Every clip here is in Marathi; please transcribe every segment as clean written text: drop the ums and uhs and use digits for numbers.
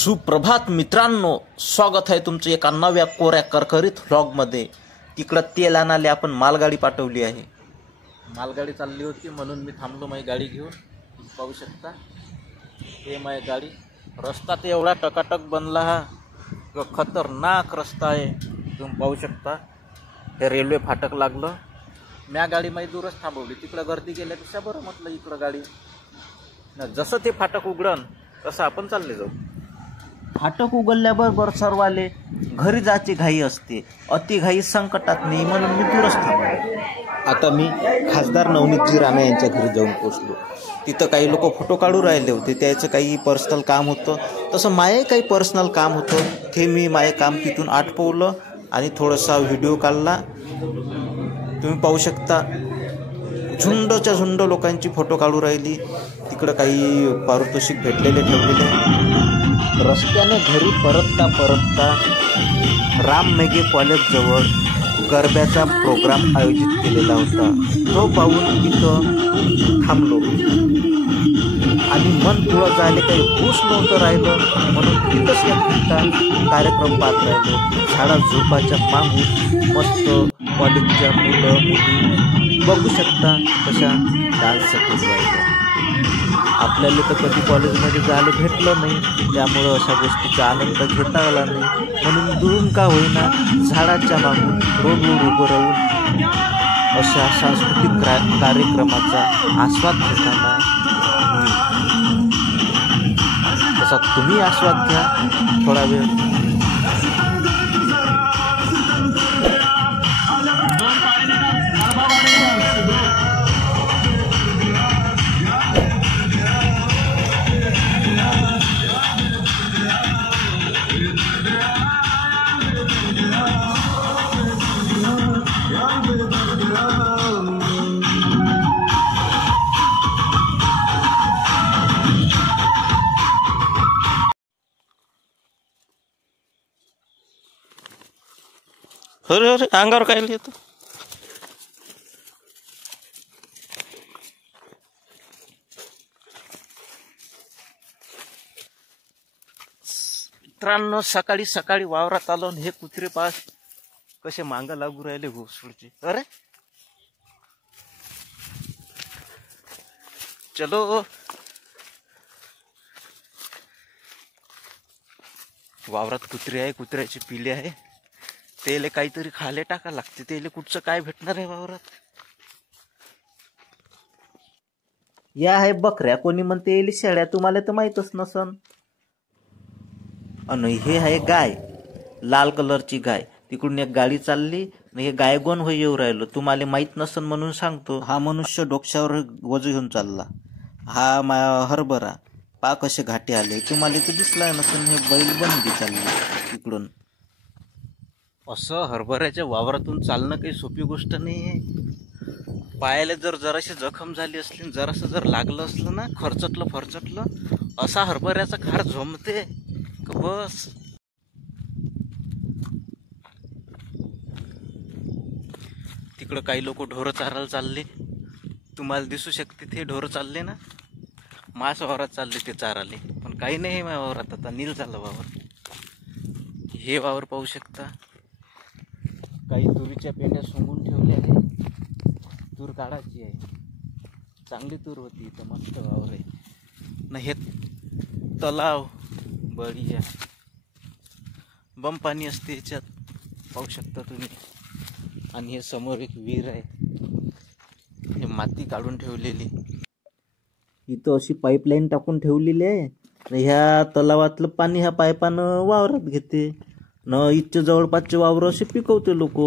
सुप्रभात मित्रांनो, स्वागत आहे तुमचं एका नव्या कोऱ्या करकरीत व्लॉगमध्ये. तिकडं तेल आणायला आपण मालगाडी पाठवली आहे. मालगाडी चालली होती म्हणून मी थांबलो माझी गाडी घेऊन. पाहू शकता हे माझी गाडी. रस्ता तर एवढा टकाटक बनला, हा खतरनाक रस्ता आहे. तुम्ही पाहू शकता हे रेल्वे फाटक लागलं. म्या गाडी माझी दूरच थांबवली. तिकडं गर्दी गेल्यापेक्षा बरं म्हटलं इकडं गाडी. जसं ते फाटक उघडन तसं आपण चालले जाऊ. फाटक उघडल्याबरोबर सर्वाले घरी जायची घाई असते. अति घाई संकटात नाही म्हणून मी दूरच थांबलो. आता मी खासदार नवनीतजी राणे यांच्या घरी जाऊन पोचलो. तिथं काही लोक फोटो काढू राहिले होते. त्याचं काही पर्सनल काम होतं. तसं माये काही पर्सनल काम होतं. ते मी माये काम तिथून आटपवलं आणि थोडासा व्हिडिओ काढला. तुम्ही पाहू शकता झुंडच्या झुंड लोकांची फोटो काढू राहिली. तिकडं काही पारितोषिक भेटलेले ठेवलेले आहे. रस्त्याने घरी परतता राम मेघे कॉलेजजवळ गरब्याचा प्रोग्राम आयोजित केलेला होता. तो पाहून तिथं थांबलो आणि मन थोडं जायला काही हुश नव्हतं राहिलं म्हणून तिथंच कार्यक्रम पाहत राहिलो. झाडा झोपाच्या मागून मस्त कॉलेजच्या मुलं मुली बघू शकता कशा डान्स करू राहिल्या. आपल्याला तर कधी कॉलेजमध्ये जायला भेटलं नाही, त्यामुळं अशा गोष्टीचा आनंद घेता आला नाही. म्हणून दुरून का होईना झाडाच्या मागून रोडवर उभं राहून अशा सांस्कृतिक कार्यक्रमाचा आस्वाद घेताना तसा तुम्ही आस्वाद घ्या थोडा वेळ. अरे अरे अंगावर काय येतं. मित्रांनो, सकाळी सकाळी वावरात आलो हे कुत्रे पास कसे मांग लागू राहिले घोसडचे. अरे चलो वावरात कुत्रे आहे, कुत्र्याची पिले आहे. तेले काहीतरी खाले टाका लागते. तेले कुठचं काय भेटणार आहे वावरात. या आहे बकऱ्या, कोणी म्हणते येईल शेळ्या, तुम्हाला तर माहीतच नसन. आणि हे आहे गाय, लाल कलरची गाय. तिकडून एक गाडी चालली. हे गायगोन हो येऊ राहिलो. तुम्हाला माहीत नसन म्हणून सांगतो. हा मनुष्य डोक्यावर वज घेऊन चालला. हा हरभरा पा कसे घाटे आले. तुम्हाला ते दिसला नसून हे बैल बनली चालली तिकडून. असं हरभऱ्याच्या वावरातून चालणं काही सोपी गोष्ट नाही आहे. पायाला जर जराशी जखम झाली असली, जरासं जर लागलं असलं ना, फरचटलं असा हरभऱ्याचा खार झोमते का बस. तिकडं काही लोक ढोरं चारायला चालले. तुम्हाला दिसू शकते ते ढोरं चालले ना. मास वावरात चालले ते चाराले. पण काही नाही माझ्या वावरात. आता नील झालं वावर. हे वावर पाहू शकता. काही तुरीच्या पेंड्या सोंगून ठेवल्या आहे. तूर काढायची आहे. चांगली तूर होती. इथं मस्त वावर आहे ना. हे तलाव बढिया बम पाणी असते याच्यात, पाहू शकता तुम्ही. आणि हे समोर एक विहीर आहे. हे माती काढून ठेवलेली. इथं अशी पाईपलाईन टाकून ठेवलेली आहे. ह्या तलावातलं पाणी ह्या पाईपानं वावरात घेते न. इथच्या जवळपासचे वावर असे पिकवते लोक.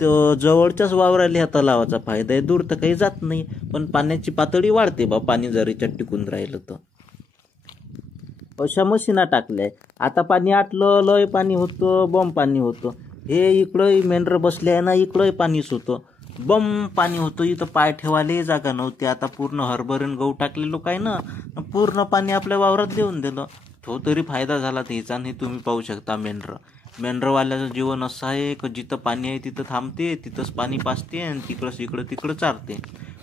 तर जवळच्याच वावराला ह्या तलावाचा फायदा आहे. दूर तर काही जात नाही, पण पाण्याची पातळी वाढते बा. पाणी जर याच्यात टिकून राहिलं तर. अशा मशीना टाकल्या. आता पाणी आटलं लय पाणी होतं, बम पाणी होतं. हे इकडं मेंढर बसले आहे ना, इकडंही पाणीच होतं, बम पाणी होतं. इथं पाय ठेवायला जागा नव्हती. आता पूर्ण हरभरण गहू टाकलेलो काय ना, पूर्ण पाणी आपल्या वावरात देऊन दिलं. तो तरी फायदा झाला त्याचा. आणि तुम्ही पाहू शकता मेंढरवाल्याचं जीवन असं आहे की जिथं पाणी आहे तिथं थांबते, तिथंच पाणी पाजते आणि तिकडं चारते.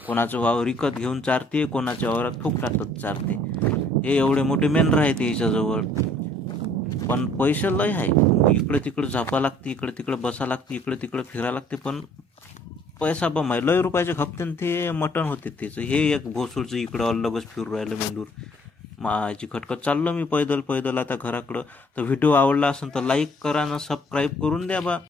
कोणाचं वावर विकत घेऊन चारते, कोणाच्या वावरात फुकटातच चारते. हे एवढे मोठे मेंढर आहेत याच्याजवळ. पण पैसे लय आहे. इकडे तिकडे झापा लागते, इकडे तिकडे बसा लागते, इकडे तिकडे फिरा लागते, पण पैसा बम आहे. लय रुपयाचे खपते ते मटण होते त्याचं. हे एक भोसूरचं इकडं अलगच फिरू राहिलं मेंढूर. माझी खटखट चाललो मी पैदल आता घराकडं. तर व्हिडिओ आवडला असेल तर लाईक करा ना सबस्क्राईब करून द्या बा.